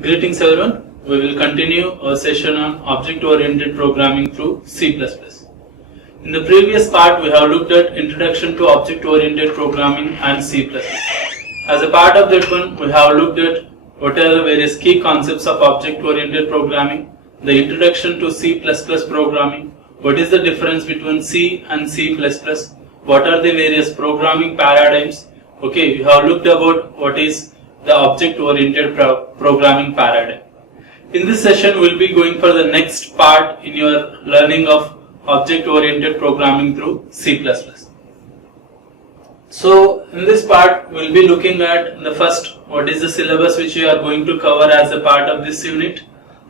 Greetings everyone. We will continue our session on object-oriented programming through C++. In the previous part, we have looked at introduction to object-oriented programming and C++. As a part of that one, we have looked at what are the various key concepts of object-oriented programming, the introduction to C++ programming, what is the difference between C and C++, what are the various programming paradigms. Okay, we have looked about what is the object-oriented programming paradigm. In this session, we will be going for the next part in your learning of object-oriented programming through C++. So, in this part, we will be looking at the first, what is the syllabus which we are going to cover as a part of this unit.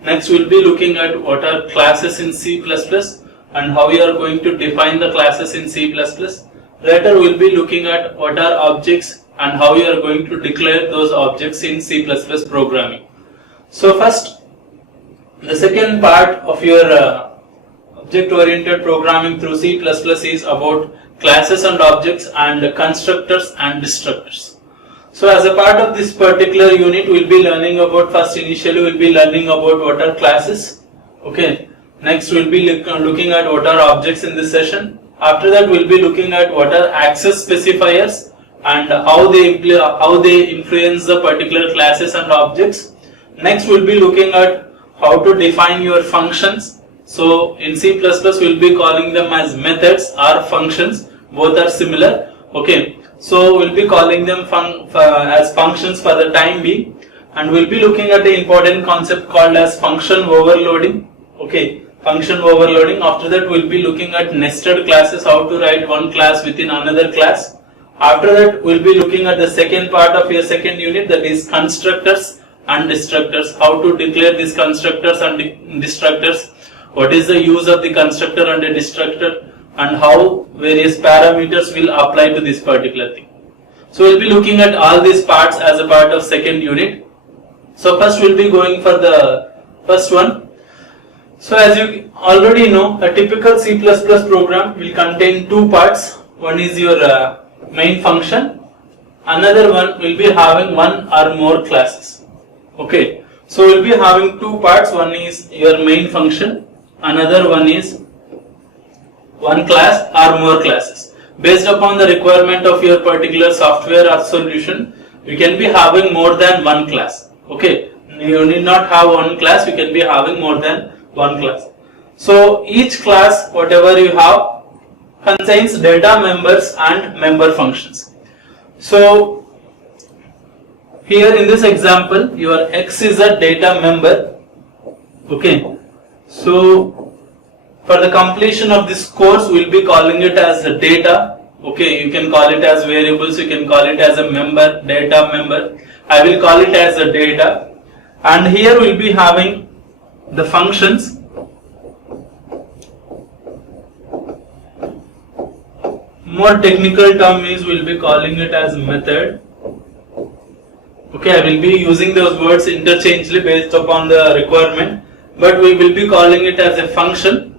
Next, we will be looking at what are classes in C++ and how we are going to define the classes in C++. Later, we will be looking at what are objects and how you are going to declare those objects in C++ programming. So first, the second part of your object-oriented programming through C++ is about classes and objects and constructors and destructors. So as a part of this particular unit, we will be learning about, first initially we will be learning about what are classes. Okay. Next we will be looking at what are objects in this session. After that we will be looking at what are access specifiers and how they influence the particular classes and objects. Next we will be looking at how to define your functions. So in C++ we will be calling them as methods or functions, both are similar. Okay, so we will be calling them as functions for the time being, and we will be looking at an important concept called as function overloading. Okay, function overloading. After that we will be looking at nested classes, how to write one class within another class. After that, we will be looking at the second part of your second unit, that is constructors and destructors. How to declare these constructors and destructors, what is the use of the constructor and the destructor, and how various parameters will apply to this particular thing. So, we will be looking at all these parts as a part of second unit. So, first we will be going for the first one. So, as you already know, a typical C++ program will contain two parts. One is your main function, another one will be having one or more classes. Okay, so we will be having two parts, one is your main function, another one is one class or more classes. Based upon the requirement of your particular software or solution, you can be having more than one class. Okay, you need not have one class, you can be having more than one class. So each class, whatever you have, contains data members and member functions. So here in this example, your X is a data member. Okay, so for the completion of this course, we will be calling it as a data. Okay, you can call it as variables, you can call it as a member, data member. I will call it as a data, and here we will be having the functions. More technical term is we will be calling it as method. Okay, I will be using those words interchangeably based upon the requirement, but we will be calling it as a function.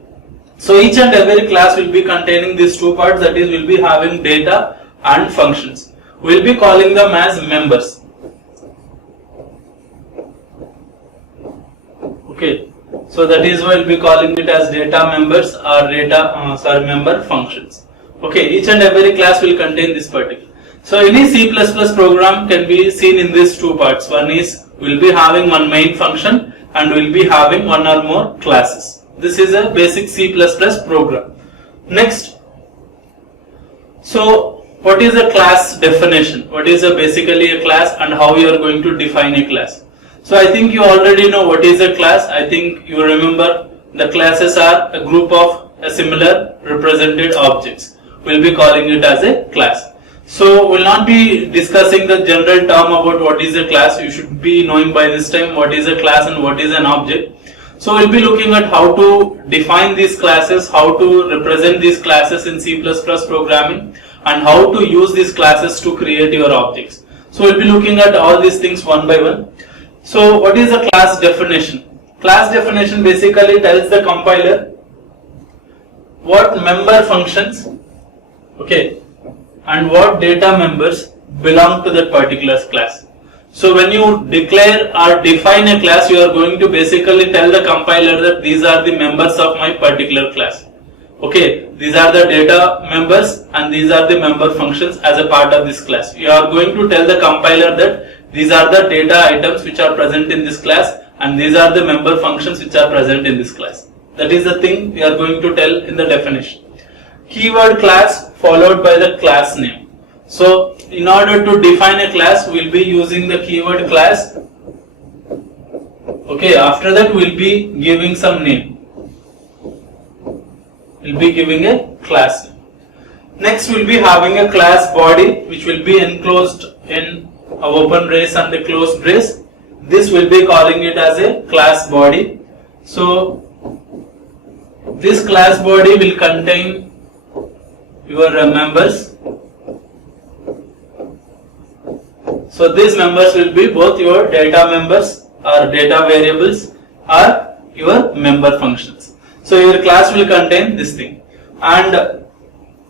So each and every class will be containing these two parts, that is, we will be having data and functions. We will be calling them as members. Okay, so that is why we will be calling it as data members or member functions. Okay, each and every class will contain this particular. So any C++ program can be seen in these two parts. One is we will be having one main function and we will be having one or more classes. This is a basic C++ program. Next, so what is a class definition? What is basically a class and how you are going to define a class? So I think you already know what is a class. I think you remember the classes are a group of similar represented objects. We will be calling it as a class. So we will not be discussing the general term about what is a class. You should be knowing by this time what is a class and what is an object. So we will be looking at how to define these classes, how to represent these classes in C++ programming, and how to use these classes to create your objects. So we will be looking at all these things one by one. So what is a class definition? Class definition basically tells the compiler what member functions, okay, and what data members belong to that particular class. So when you declare or define a class, you are going to basically tell the compiler that these are the members of my particular class. Okay, these are the data members and these are the member functions as a part of this class. You are going to tell the compiler that these are the data items which are present in this class and these are the member functions which are present in this class. That is the thing we are going to tell in the definition. Keyword class followed by the class name. So in order to define a class, we will be using the keyword class. Okay, after that we will be giving some name. We will be giving a class name. Next we will be having a class body which will be enclosed in a open brace and a closed brace. This will be calling it as a class body. So this class body will contain your members. So these members will be both your data members or data variables or your member functions. So your class will contain this thing, and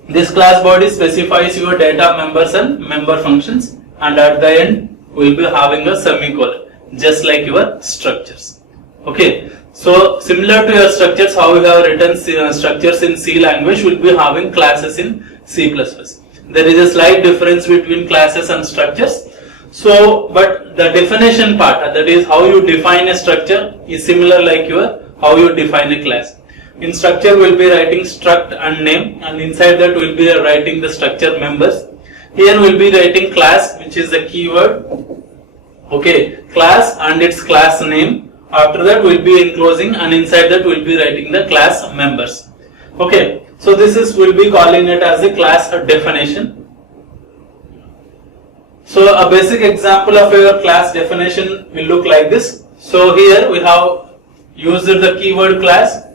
this class body specifies your data members and member functions, and at the end we will be having a semicolon just like your structures. Okay, so similar to your structures, how we have written structures in C language, we will be having classes in C++. There is a slight difference between classes and structures. So, but the definition part, that is how you define a structure, is similar like your how you define a class. In structure we will be writing struct and name, and inside that we will be writing the structure members. Here we will be writing class, which is the keyword. Okay, class and its class name. After that we will be enclosing, and inside that we will be writing the class members. Okay, so this is we will be calling it as a class definition. So a basic example of your class definition will look like this. So here we have used the keyword class,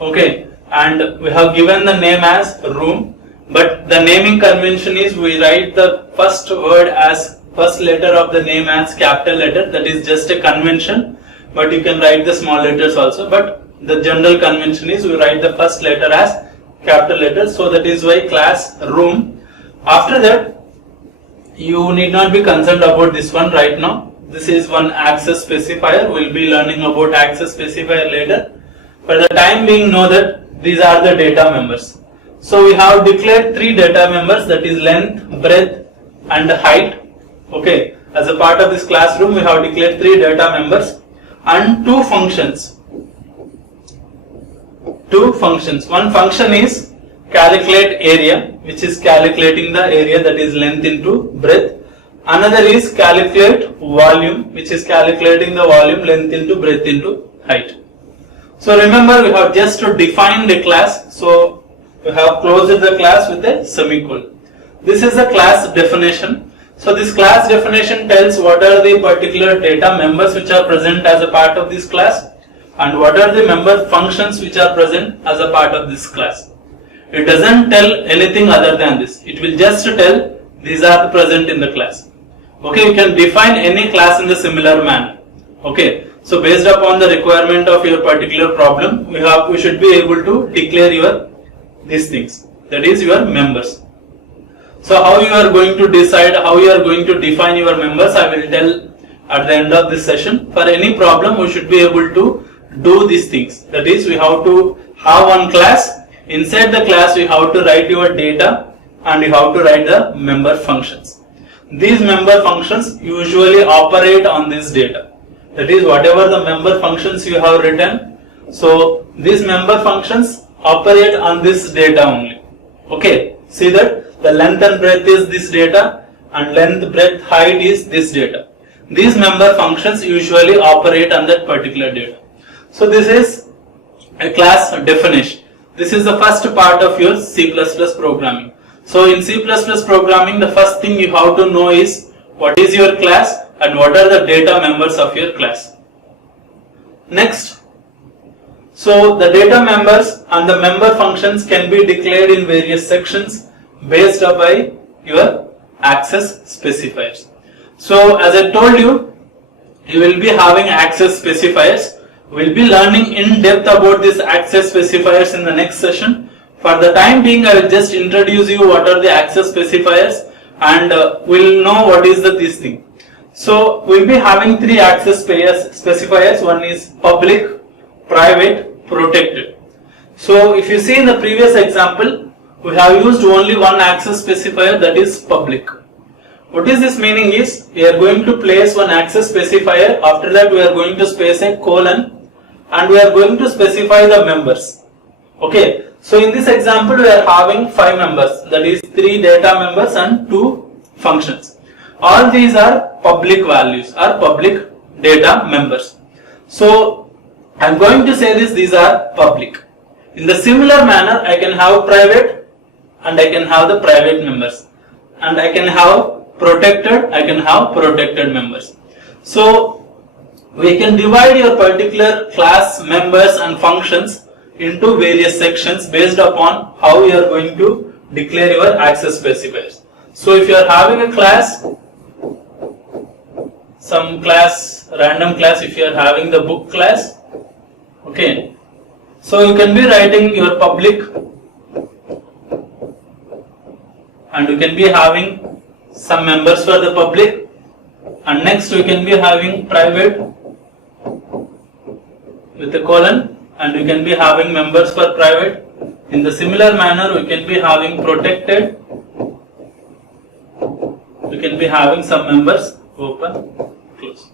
okay, and we have given the name as room, but the naming convention is we write the first word as first letter of the name as capital letter. That is just a convention, but you can write the small letters also, but the general convention is we write the first letter as capital letter. So that is why class room. After that, you need not be concerned about this one right now. This is one access specifier. We will be learning about access specifier later. For the time being, know that these are the data members. So we have declared three data members, that is length, breadth and height. Okay, as a part of this classroom we have declared three data members and two functions. One function is calculate area, which is calculating the area, that is length into breadth. Another is calculate volume, which is calculating the volume, length into breadth into height. So remember, we have just to define the class. So we have closed the class with a semicolon. This is the class definition. So this class definition tells what are the particular data members which are present as a part of this class, and what are the member functions which are present as a part of this class. It doesn't tell anything other than this. It will just tell these are present in the class. Okay, you can define any class in the similar manner. Okay, so based upon the requirement of your particular problem, we should be able to declare these things, that is your members. So how you are going to decide, how you are going to define your members, I will tell at the end of this session. For any problem, we should be able to do these things. That is, we have to have one class. Inside the class, we have to write your data and you have to write the member functions. These member functions usually operate on this data. That is, whatever the member functions you have written, so these member functions operate on this data only. Okay, see that the length and breadth is this data and length, breadth, height is this data. These member functions usually operate on that particular data. So this is a class definition. This is the first part of your C++ programming. So in C++ programming, the first thing you have to know is what is your class and what are the data members of your class. Next, so the data members and the member functions can be declared in various sections based by your access specifiers. So as I told you, you will be having access specifiers. We will be learning in depth about these access specifiers in the next session. For the time being, I will just introduce you what are the access specifiers, and we'll know what is this thing. So we'll be having three access specifiers. One is public, private, protected. So if you see in the previous example, we have used only one access specifier, that is public. What is this meaning is, we are going to place one access specifier, after that we are going to space a colon, and we are going to specify the members. Okay, so in this example we are having 5 members, that is 3 data members and 2 functions. All these are public values or public data members. So I am going to say this, these are public. In the similar manner, I can have private and I can have the private members, and I can have protected, I can have protected members. So we can divide your particular class members and functions into various sections based upon how you are going to declare your access specifiers. So if you are having a class, some class, random class, if you are having the book class, okay, so you can be writing your public, and you can be having some members for the public, and next we can be having private with a colon, and you can be having members for private. In the similar manner, we can be having protected, you can be having some members, open, close.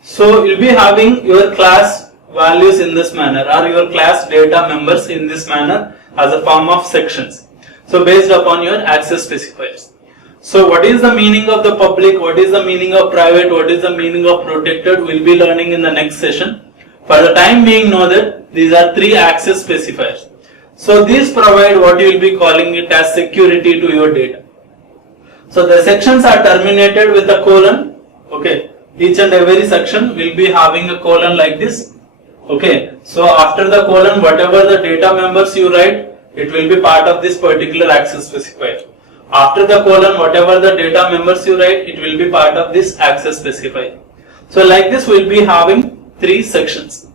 So you'll be having your class values in this manner, or your class data members in this manner as a form of sections. So based upon your access specifiers. So what is the meaning of the public, what is the meaning of private, what is the meaning of protected, we'll be learning in the next session. For the time being, know that these are 3 access specifiers. So these provide what you will be calling it as security to your data. So the sections are terminated with a colon. Okay, each and every section will be having a colon like this. Okay, so after the colon, whatever the data members you write, it will be part of this particular access specifier. After the colon, whatever the data members you write, it will be part of this access specifier. So like this, we will be having 3 sections.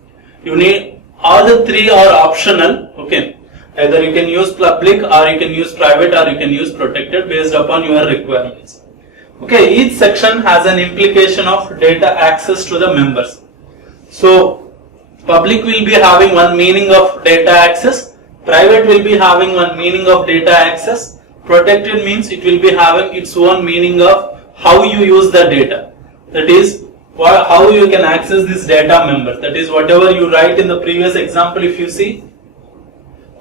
You need, all the 3 are optional. Okay, either you can use public, or you can use private, or you can use protected based upon your requirements. Okay, each section has an implication of data access to the members. So public will be having one meaning of data access, private will be having one meaning of data access, protected means it will be having its own meaning of how you use the data. That is, how you can access this data member. That is, whatever you write in the previous example, if you see,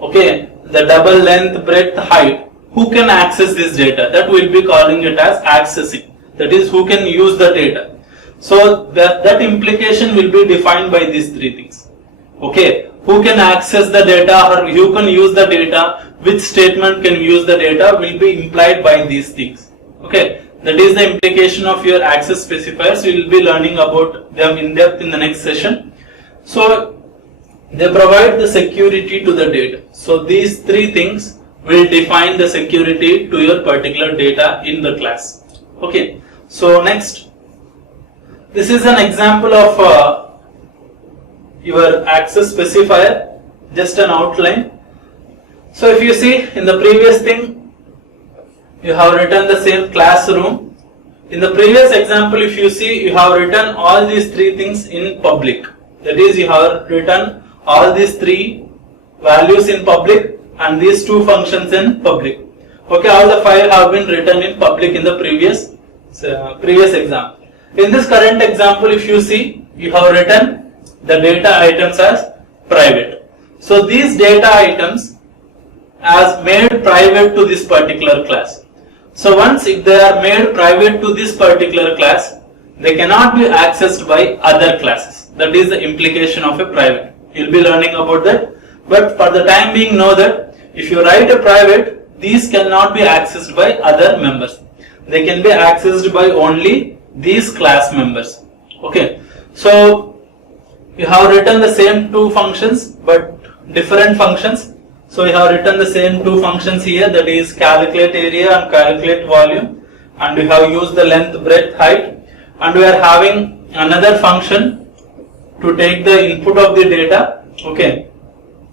okay, the double length, breadth, height, who can access this data? That will be calling it as accessing. That is, who can use the data. So that implication will be defined by these 3 things. Okay, who can access the data, or who can use the data, which statement can use the data, will be implied by these things. Okay, that is the implication of your access specifiers. We will be learning about them in depth in the next session. So they provide the security to the data. So these 3 things will define the security to your particular data in the class. Okay, so next, this is an example of your access specifier, just an outline. So if you see in the previous thing, you have written the same classroom. In the previous example, if you see, you have written all these 3 things in public. That is, you have written all these 3 values in public and these 2 functions in public. Okay, all the 5 have been written in public in the previous example. In this current example, if you see, you have written the data items as private. So these data items as made private to this particular class. So once if they are made private to this particular class, they cannot be accessed by other classes. That is the implication of a private. You will be learning about that. But for the time being, know that if you write a private, these cannot be accessed by other members. They can be accessed by only these class members. Okay, so you have written the same 2 functions but different functions. So you have written the same 2 functions here, that is calculate area and calculate volume, and we have used the length, breadth, height, and we are having another function to take the input of the data. Okay,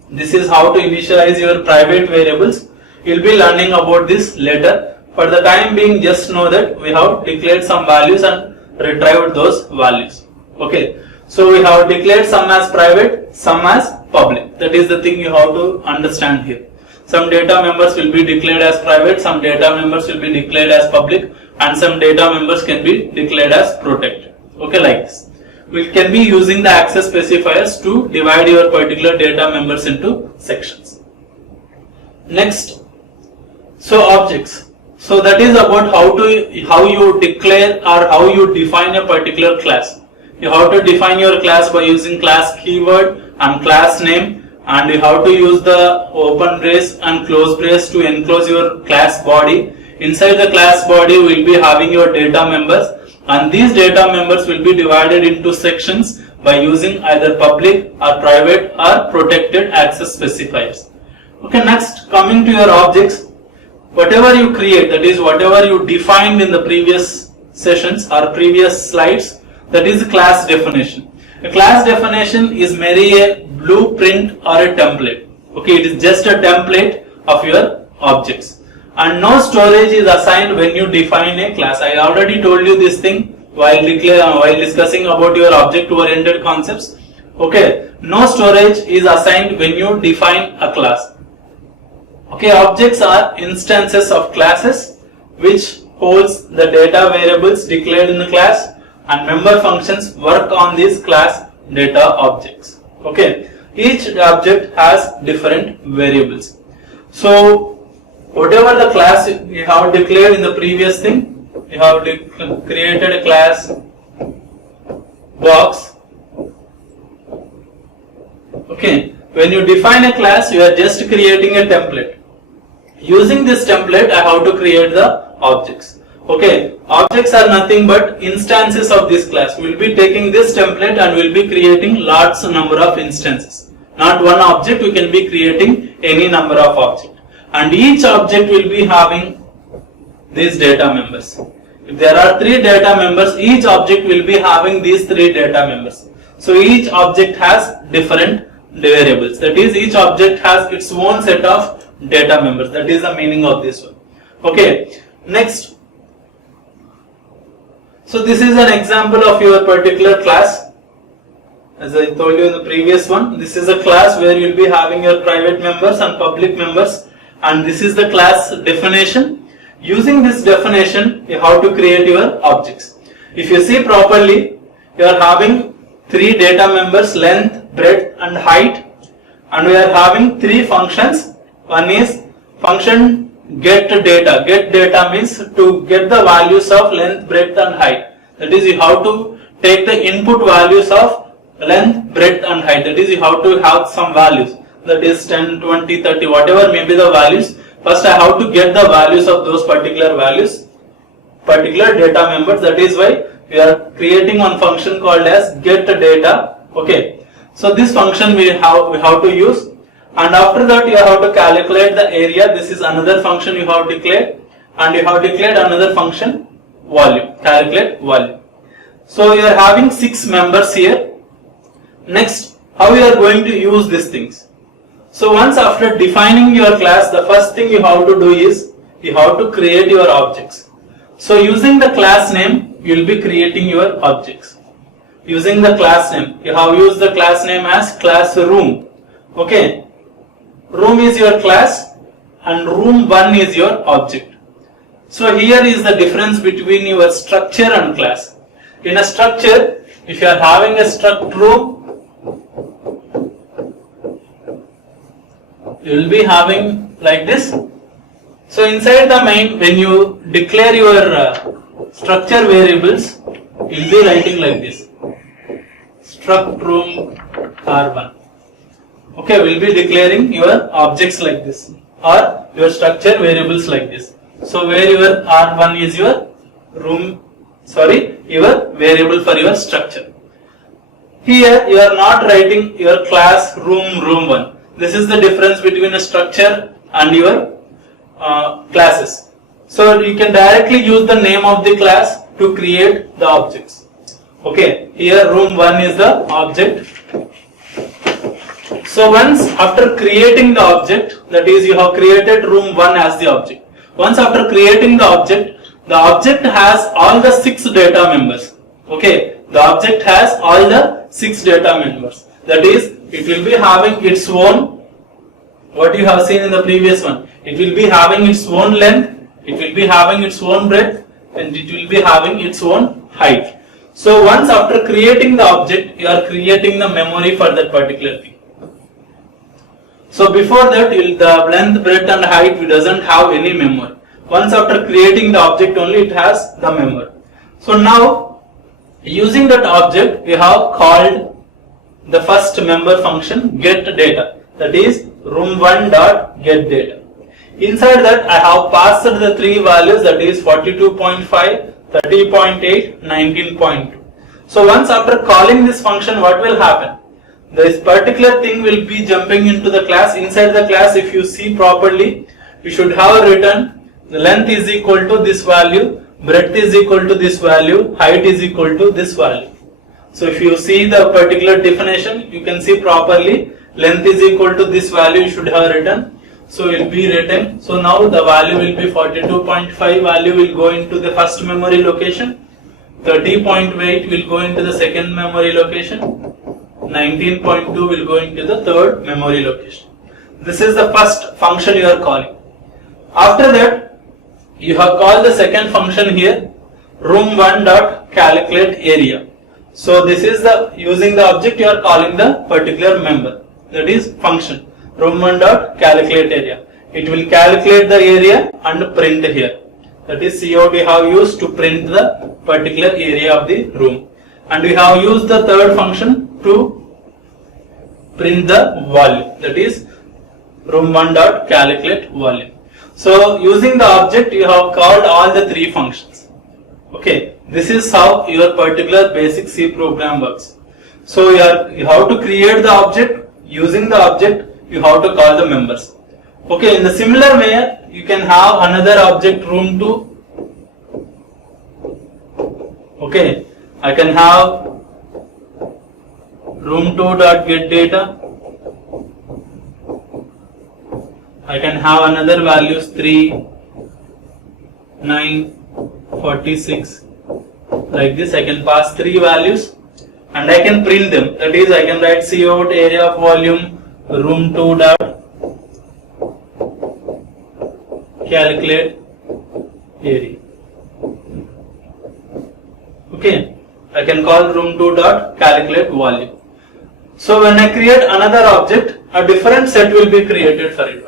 this is how to initialize your private variables. You will be learning about this later. For the time being, just know that we have declared some values and retrieved those values. Okay, so we have declared some as private, some as public. That is the thing you have to understand here. Some data members will be declared as private, some data members will be declared as public, and some data members can be declared as protected. Okay, like this. We can be using the access specifiers to divide your particular data members into sections. Next, so objects. So that is about how you declare or how you define a particular class. You have to define your class by using class keyword and class name, and you have to use the open brace and close brace to enclose your class body. Inside the class body we will be having your data members, and these data members will be divided into sections by using either public or private or protected access specifiers. Okay, next, coming to your objects, whatever you create, that is whatever you defined in the previous sessions or previous slides, that is class definition. A class definition is merely a blueprint or a template. Okay, it is just a template of your objects, and no storage is assigned when you define a class. I already told you this thing while discussing about your object oriented concepts. Okay, no storage is assigned when you define a class. Okay, objects are instances of classes which holds the data variables declared in the class, and member functions work on these class data objects. Okay, each object has different variables. So whatever the class you have declared in the previous thing, you have created a class box. Okay, when you define a class, you are just creating a template. Using this template, I have to create the objects. Okay, objects are nothing but instances of this class. We will be taking this template and we will be creating lots number of instances. Not one object, we can be creating any number of objects. And each object will be having these data members. If there are 3 data members, each object will be having these 3 data members. So each object has different variables. That is, each object has its own set of data members. That is the meaning of this one. Okay, next. So this is an example of your particular class. As I told you in the previous one, this is a class where you will be having your private members and public members, and this is the class definition. Using this definition, you have to create your objects. If you see properly, you are having 3 data members, length, breadth and height, and we are having 3 functions. One is function get data. Get data means to get the values of length, breadth and height. That is, you have to take the input values of length, breadth and height. That is, you have to have some values. That is 10, 20, 30, whatever may be the values. First I have to get the values of those particular values, particular data members. That is why we are creating one function called as get data. Okay, so this function we have to use, and after that you have to calculate the area. This is another function you have declared, and you have declared another function volume, calculate volume. So you are having 6 members here. Next, how you are going to use these things? So once after defining your class, the first thing you have to do is you have to create your objects. So using the class name, you will be creating your objects. Using the class name, you have used the class name as classroom. Okay, room is your class and room1 is your object. So here is the difference between your structure and class. In a structure, if you are having a struct room, you will be having like this. So inside the main, when you declare your structure variables, you will be writing like this: struct room r1. Okay, we will be declaring your objects like this, or your structure variables like this. So where your r1 is your your variable for your structure. Here you are not writing your class room1. This is the difference between a structure and your classes. So you can directly use the name of the class to create the objects. Okay, here room1 is the object. So once after creating the object, that is, you have created room1 as the object. Once after creating the object has all the 6 data members. Okay, the object has all the 6 data members. That is, it will be having its own, what you have seen in the previous one, it will be having its own length, it will be having its own breadth, and it will be having its own height. So once after creating the object, you are creating the memory for that particular thing. So before that, the length, breadth and height doesn't have any memory. Once after creating the object only, it has the memory. So now, using that object, we have called the first member function get data. That is room1.getData. Inside that, I have passed the 3 values, that is 42.5, 30.8, 19.2. So once after calling this function, what will happen? This particular thing will be jumping into the class. Inside the class, if you see properly, you should have written the length is equal to this value, breadth is equal to this value, height is equal to this value. So if you see the particular definition, you can see properly length is equal to this value, you should have written. So it will be written. So now the value will be 42.5 value will go into the first memory location, 30.8 will go into the second memory location, 19.2 will go into the third memory location. This is the first function you are calling. After that, you have called the second function here, room1.calculateArea. So this is the using the object you are calling the particular member, that is function room1.calculateArea. It will calculate the area and print here. That is COUT we have used to print the particular area of the room. And we have used the third function to print the volume, that is room1.calculateVolume. So using the object you have called all the 3 functions. Okay, this is how your particular basic C program works. So you have to create the object. Using the object you have to call the members. Okay, in the similar way you can have another object room2. Okay, I can have room2.getData. I can have another values 3, 9, 46. Like this, I can pass 3 values and I can print them. That is, I can write COUT area of volume room2.calculate area. Okay, I can call room2.calculateVolume. So when I create another object, a different set will be created for it.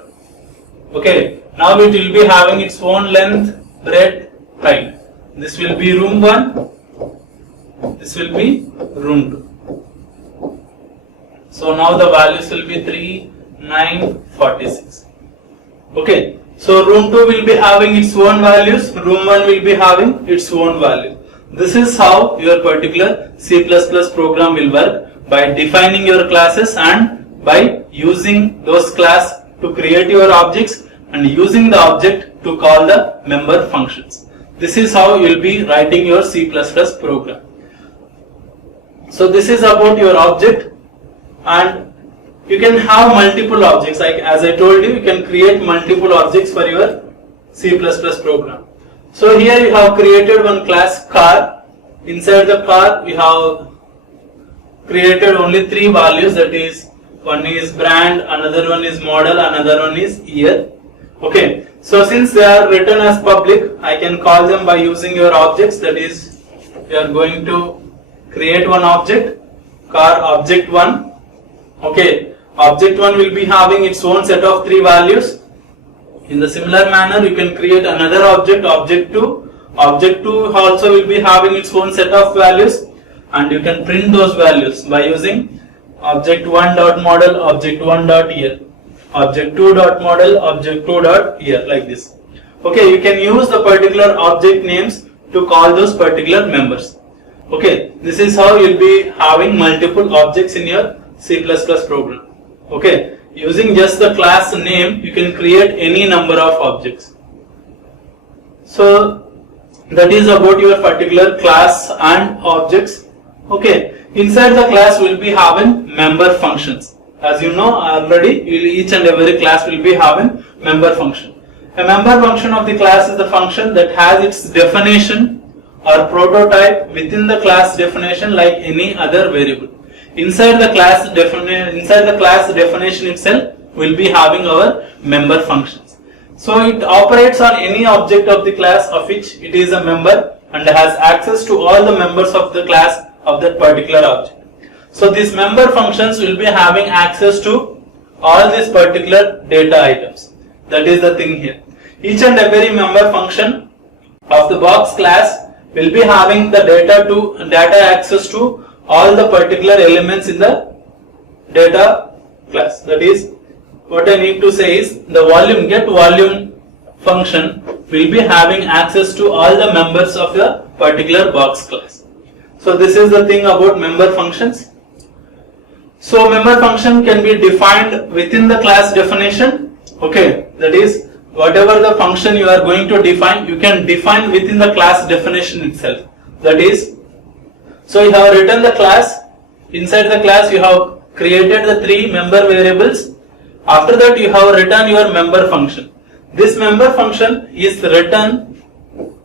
Okay, now it will be having its own length, breadth, height. This will be room1, this will be room2. So now the values will be 3, 9, 46. Okay, so room2 will be having its own values, room1 will be having its own value. This is how your particular C++ program will work, by defining your classes and by using those class to create your objects and using the object to call the member functions. This is how you will be writing your C++ program. So this is about your object, and you can have multiple objects. Like as I told you, you can create multiple objects for your C++ program. So here you have created one class car. Inside the car we have created only 3 values, that is one is brand, another one is model, another one is year. Okay, so since they are written as public, I can call them by using your objects. That is, we are going to create one object, car object1. Okay, object1 will be having its own set of 3 values. In the similar manner, you can create another object, object2. Object2 also will be having its own set of values, and you can print those values by using object1.model, object1.year, object2.model, object2.year, like this. Okay, you can use the particular object names to call those particular members. Okay, this is how you will be having multiple objects in your C++ program. Okay, using just the class name, you can create any number of objects. So that is about your particular class and objects. Okay, inside the class we will be having member functions. As you know already, each and every class will be having member function. A member function of the class is the function that has its definition or prototype within the class definition like any other variable. Inside the class definition itself, we'll be having our member functions. So it operates on any object of the class of which it is a member and has access to all the members of the class of that particular object. So these member functions will be having access to all these particular data items. That is the thing here. Each and every member function of the box class will be having the data access to all the particular elements in the data class. That is, what I need to say is the get volume function will be having access to all the members of the particular box class. So this is the thing about member functions. So member function can be defined within the class definition. Okay, that is, whatever the function you are going to define, you can define within the class definition itself. That is, so you have written the class. Inside the class you have created the 3 member variables. After that you have written your member function. This member function is written,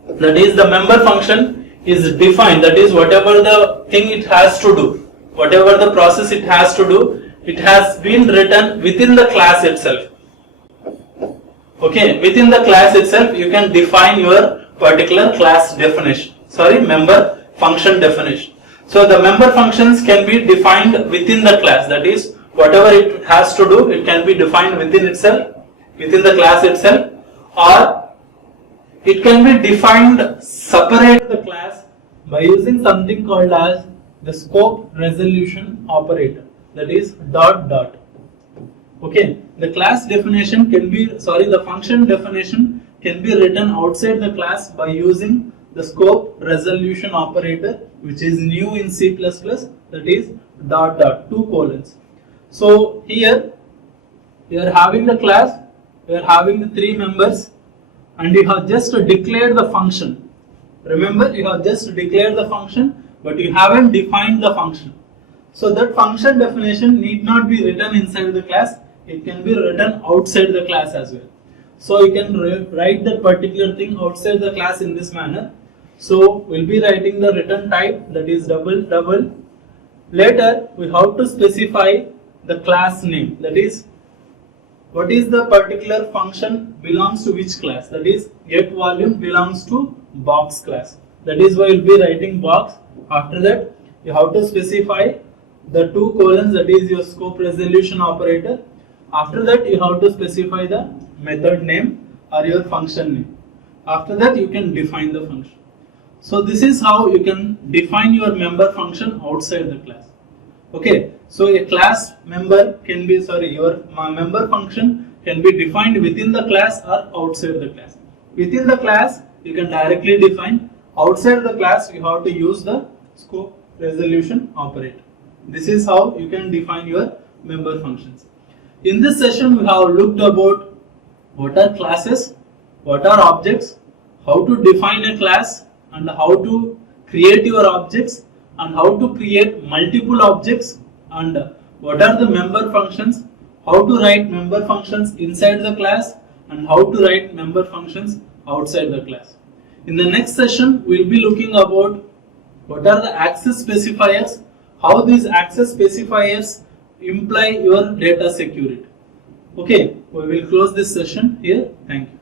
that is, the member function is defined, that is, whatever the thing it has to do, whatever the process it has to do, it has been written within the class itself. Okay, within the class itself you can define your particular class definition, member function definition. So the member functions can be defined within the class, that is, whatever it has to do, it can be defined within itself, within the class itself, or it can be defined separate the class by using something called as the scope resolution operator, that is dot dot. Okay, the class definition can be, the function definition can be written outside the class by using the scope resolution operator, which is new in C++, that is dot dot, 2 colons. So here you are having the class, you are having the 3 members, and you have just declared the function. Remember, you have just declared the function, but you haven't defined the function. So that function definition need not be written inside the class, it can be written outside the class as well. So you can write that particular thing outside the class in this manner. So we'll be writing the return type, that is double. Later we have to specify the class name, that is, what is the particular function belongs to which class, that is, get volume belongs to box class. That is why we'll be writing box. After that you have to specify the 2 colons, that is your scope resolution operator. After that you have to specify the method name or your function name. After that you can define the function. So this is how you can define your member function outside the class. Okay, so a class member can be, your member function can be defined within the class or outside the class. Within the class you can directly define, outside the class you have to use the scope resolution operator. This is how you can define your member functions. In this session we have looked about what are classes, what are objects, how to define a class, and how to create your objects, and how to create multiple objects, and what are the member functions, how to write member functions inside the class, and how to write member functions outside the class. In the next session we will be looking about what are the access specifiers, how these access specifiers imply your data security. Okay, we will close this session here. Thank you.